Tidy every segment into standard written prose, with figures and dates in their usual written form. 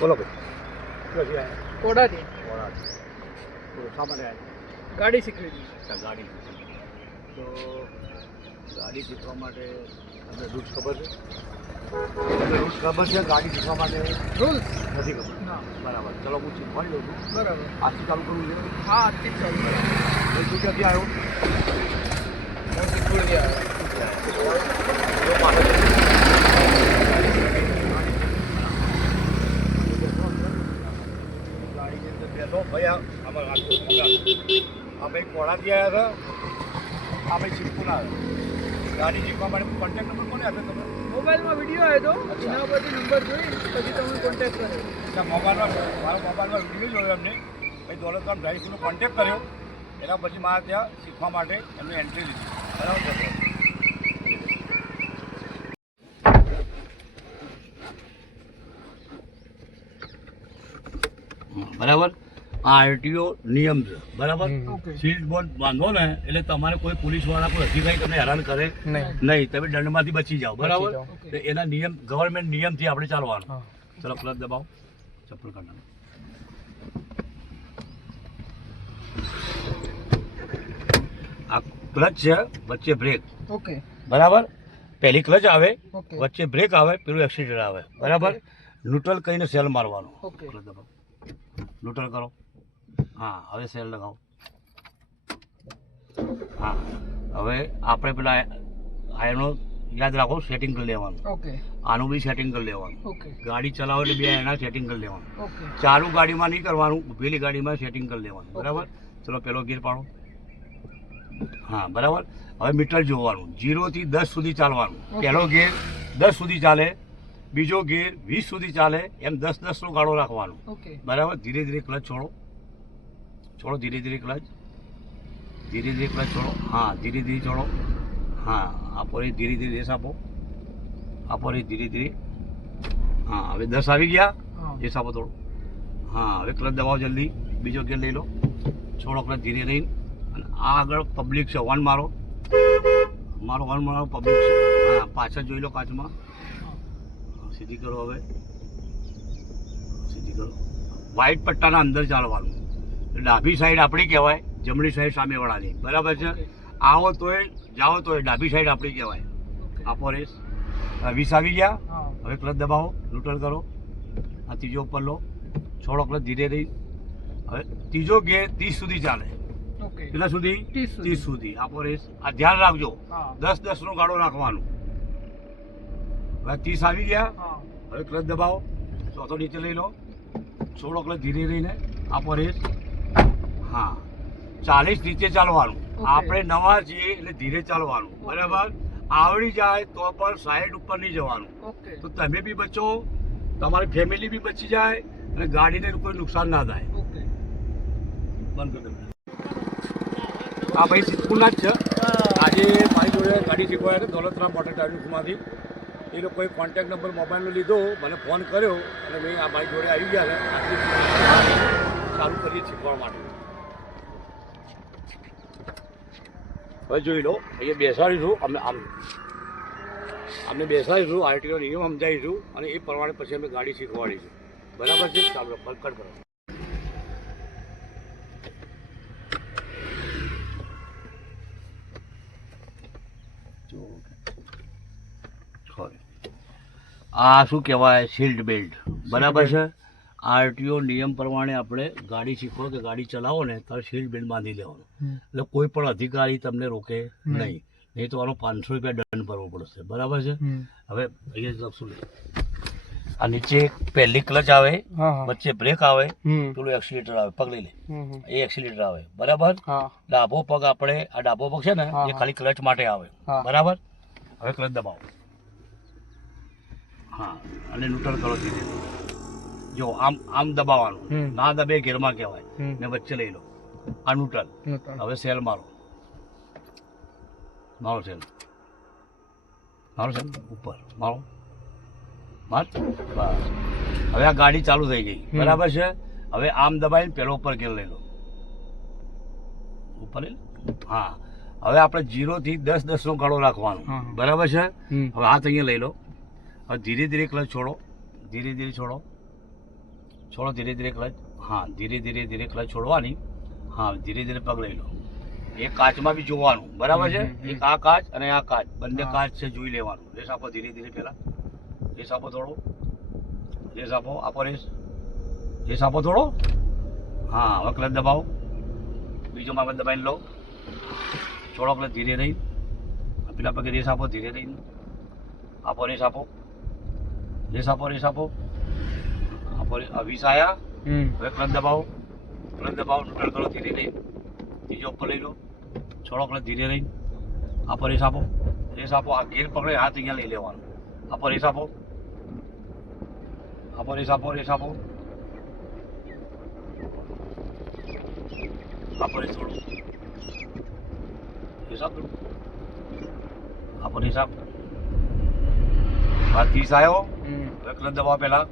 બોલો ભાઈ કોડાથી શા માટે ગાડી શીખવી હતી. અચ્છા ગાડી તો ગાડી શીખવા માટે તમને રૂલ્સ ખબર છે? તમને રૂલ્સ ખબર છે ગાડી શીખવા માટે? રૂલ્સ નથી ખબર. ના. બરાબર, ચલો હું શીખવાડી દઉં છું. બરાબર. આજથી ચાલુ કરવું છે? હા, આજથી જ ચાલુ તું ક્યાંથી આવ્યો? હું સિદ્ધપુરથી આવ્યો. ગાડીની અંદર બેઠો ભાઈ આમાં આ ભાઈ કોળાથી આવ્યા હતા, આ ભાઈ સિદ્ધપુર આવ્યા. ગાડી શીખવા માટે કોન્ટેક્ટ નંબર કોને આપ્યો તમે? મોબાઈલમાં વિડીયો આવ્યો હતો, એના પરથી નંબર જોઈ પછી તમે કોન્ટેક્ટ કર્યો. એટલે મોબાઈલમાં મારા મોબાઈલમાં વિડીયો જોયો એમને, ભાઈ દોલતરામ ડ્રાઈવરનો કોન્ટેક્ટ કર્યો. એના પછી મારા ત્યાં શીખવા માટે એમને એન્ટ્રી લીધી. બરાબર, આ આરટીઓ નિયમ છે. બરાબર, સીટ બોર્ડ બાંધો ને એટલે તમારે કોઈ પોલીસ વાળા કોઈ અધિકારી તમને હેરાન કરે નહીં, તમે દંડમાંથી બચી જાઓ. બરાબર, તો એના નિયમ ગવર્મેન્ટ નિયમથી આપણે ચાલવાનું. ચલો ક્લચ દબાવો, ચપ્પલ કાઢો. આ ક્લચ છે, વચ્ચે બ્રેક. ઓકે. બરાબર, પહેલી ક્લચ આવે, ઓકે. વચ્ચે બ્રેક આવે, પેલું એક્સિલેટર આવે. બરાબર, ન્યુટ્રલ કહીને સેલ મારવાનો. ઓકે. ક્લચ દબાવો, ન્યુટ્રલ કરો. હા, હવે સેલ લગાવો. હા, હવે આપણે પેલા આનો યાદ રાખો, સેટિંગ કરી લેવાનું. ઓકે. આનું બી સેટિંગ કરી લેવાનું. ઓકે. ગાડી ચલાવો એટલે બે એના સેટિંગ કરી લેવાનું. ઓકે. ચાલુ ગાડીમાં નહીં કરવાનું, ઉભેલી ગાડીમાં સેટિંગ કરી લેવાનું. બરાબર, ચલો પેલો ગેર પાડો. હા, બરાબર, હવે મીટર જોવાનું, 0 થી 10 સુધી ચાલવાનું. પહેલો ગેર 10 સુધી ચાલે, બીજો ગેર 20 સુધી ચાલે, એમ 10-10 નો ગાળો રાખવાનો. ઓકે. બરાબર, ધીરે ધીરે ક્લચ છોડો, છોડો, ધીરે ધીરે ક્લચ, ધીરે ધીરે ક્લચ છોડો. હા, ધીરે ધીરે છોડો. હા, આપો રે, ધીરે ધીરે રેસ આપો, આપો રે, ધીરે ધીરે. હા, હવે 10 આવી ગયા, રેસ આપો થોડું. હા, હવે ક્લચ દબાવો જલ્દી, બીજો ગેર લઈ લો, છોડો ક્લચ ધીરે રહીને. અને આ આગળ પબ્લિક છે, વન મારો, મારો વન મારો પબ્લિક છે. હા, પાછળ જોઈ લો કાચમાં. સીધી કરો, હવે સીધી કરો. વ્હાઈટ પટ્ટાના અંદર ચાલવાનું. ડાબી સાઈડ આપણી કહેવાય, જમણી સાઈડ સામેવાળાની. બરાબર છે, આવો તોય જાઓ તોય ડાબી સાઈડ આપણી કહેવાય. આપો રેસ. 20 આવી ગયા, હવે ક્લચ દબાવો, ન્યુટ્રલ કરો. આ ત્રીજો ઉપર લો, છોડો ક્લચ ધીરે રહી. હવે ત્રીજો ગેર 30 સુધી ચાલે. કેટલા સુધી? 30 સુધી. આપો રેસ. આ ધ્યાન રાખજો, 10-10 નો ગાળો રાખવાનો. હવે 30 આવી ગયા, હવે ક્લચ દબાવો, ચોથો નીચે લઈ લો, છોડો ક્લચ ધીરે રહીને. આપો રેસ. હા, 40 નીચે ચાલવાનું. આપણે નવા છીએ એટલે ધીરે ચાલવાનું. બરાબર, આવડી જાય તો પણ સાઈડ ઉપર નહીં જવાનું. તો તમે બી બચો, તમારી ફેમિલી બી બચી જાય અને ગાડીને કોઈ નુકસાન ના થાય. બંધ કરી દો. આ ભાઈ સિદ્ધપુરના જ છે. આજે મારી જોડે ગાડી શીખવાયા છે દોલતરામ મોટર ડ્રાઇવિંગમાંથી. એ લોકોએ કોન્ટેક્ટ નંબર મોબાઈલનો લીધો, મને ફોન કર્યો અને મેં આ મારી જોડે આવી ગયા છે. ચાલુ કરીએ શીખવા માટે. હવે જોઈ લો, અહીંયા બેસાડીશું, અમને બેસાડીશું, આરટીઓ નિયમ સમજાવીશું અને એ પ્રમાણે પછી અમે ગાડી શીખવાડીશું. બરાબર છે, ચાલો કટ કરો. આ શું કહેવાય? Seat belt. બરાબર છે, આરટીઓ નિયમ પ્રમાણે આપણે ગાડી શીખો કે ગાડી ચલાવો ને ત્યારે સીટ બેલ્ટ બાંધી લેવાનું. એટલે કોઈ પણ અધિકારી તમને રોકે નહીં, નહીં તો આનો 500 રૂપિયા દંડ ભરવો પડશે. બરાબર છે, હવે અહીંયા લખશું. આ નીચે પહેલી ક્લચ આવે, વચ્ચે બ્રેક આવે, પેલું એક્સિલેટર આવે, પગ લઈ લે, એ એક્સિલેટર આવે. બરાબર, ડાબો પગ આપણે, આ ડાબો પગ છે ને એ ખાલી ક્લચ માટે આવે. બરાબર, હવે ક્લચ દબાવો. હા, અને ન્યુટ્રલ કરો ધીરે. જો આમ આમ દબાવવાનું, ના દબે ગેરમાં કહેવાય ને. વચ્ચે લઈ લો, આ ન્યુટ્રલ. હવે સેલ મારો, મારો સેલ, મારો સેલ ઉપર મારો, બસ. હવે આ ગાડી ચાલુ થઈ ગઈ. બરાબર છે, હવે આમ દબાઈને પેલો ઉપર ગેર લઈ લો, ઉપર લઈ લો. હા, હવે આપણે 0 થી 10-10 નો ગાળો રાખવાનો. બરાબર છે, હવે હાથ અહીંયા લઈ લો, હવે ધીરે ધીરે ક્લચ છોડો, ધીરે ધીરે છોડો, છોડો ધીરે ધીરે ક્લચ. હા, ધીરે ધીરે ધીરે ક્લચ છોડવાની. હા, ધીરે ધીરે પગ લઈ લો. એ કાચમાં બી જોવાનું, બરાબર છે? એક આ કાચ અને આ કાચ, બંને કાચ છે જોઈ લેવાનું. રેસ આપો ધીરે ધીરે, પહેલા રેસ આપો થોડો, રેસ આપો રેસ આપો થોડો. હા, હવે ક્લચ દબાવો, બીજો માપન દબાઈને લો, છોડો ક્લચ ધીરે રહી. પેલા પગે રેસ આપો ધીરે રહીને, આપો રેસ આપો, રેસ આપો, રેસ આપો, આપો. 20 આયા. હવે ક્લચ દબાવો, ન્યુટ્રલ કરો ધીરે રહી. ત્રીજો ઉપર લઈ લો, છોડો ક્લચ ધીરે રહી. આપો રેસ આપો, રેસ આપો. આ ગેર પકડે, હાથ અહીંયા લઈ લેવાનો. આપો રેસ આપો, આપો રેસ આપો, રેસ આપો, આપો રેસ થોડું, રેસ આપો, આપો રેસ આપો. 30 આવ્યો. હવે ક્લચ દબાવો પહેલા.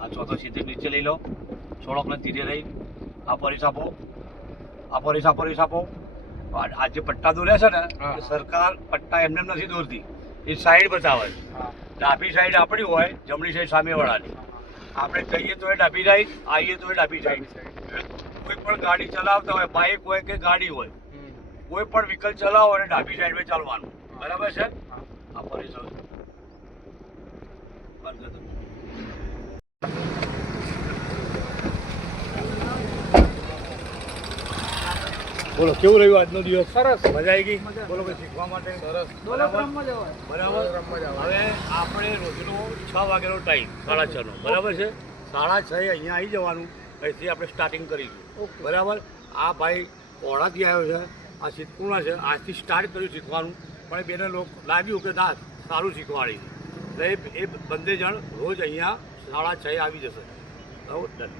આ ચોથો સીધે નીચે લઈ લો, છોડો ક્લચ ધીરે રહી. આપો રેસ આપો, આપો રેસ આપો, રેસ આપો. આ જે પટ્ટા દોરે છે ને, એ સરકાર પટ્ટા એમને નથી દોરતી, એ સાઈડ બતાવે છે. ડાબી સાઈડ આપણી હોય, જમણી સાઈડ સામેવાળાની. આપણે જઈએ તો એ ડાબી સાઈડ, આવીએ તો એ ડાબી સાઈડ. કોઈ પણ ગાડી ચલાવતા હોય, બાઇક હોય કે ગાડી હોય, કોઈ પણ વ્હીકલ ચલાવો અને ડાબી સાઈડ ચાલવાનું, બરાબર છે? આપો રેસ હવે. બંધ કરી દો. બોલો, કેવું રહ્યું આજનો દિવસ? સરસ. મજા આવી ગઈ? મજા. બોલો, કંઈ શીખવા માટે? સરસ. બરાબર. રમવા જવાય. બરાબર. હવે આપણે રોજનો 6 વાગ્યાનો ટાઈમ, 6:30 નો, બરાબર છે? 6:30 અહીંયા આવી જવાનું, અહીંથી આપણે સ્ટાર્ટિંગ કરીશું. ઓકે. બરાબર. આ ભાઈ ઓળાથી આવ્યો છે, આ સિદ્ધપુરના છે. આજથી સ્ટાર્ટ કર્યું શીખવાનું, પણ બેને લોકો લાગ્યું કે ના સારું શીખવાડી. એટલે એ બંને જણ રોજ અહીંયા 6:30 આવી જશે. બરાબર, ડન.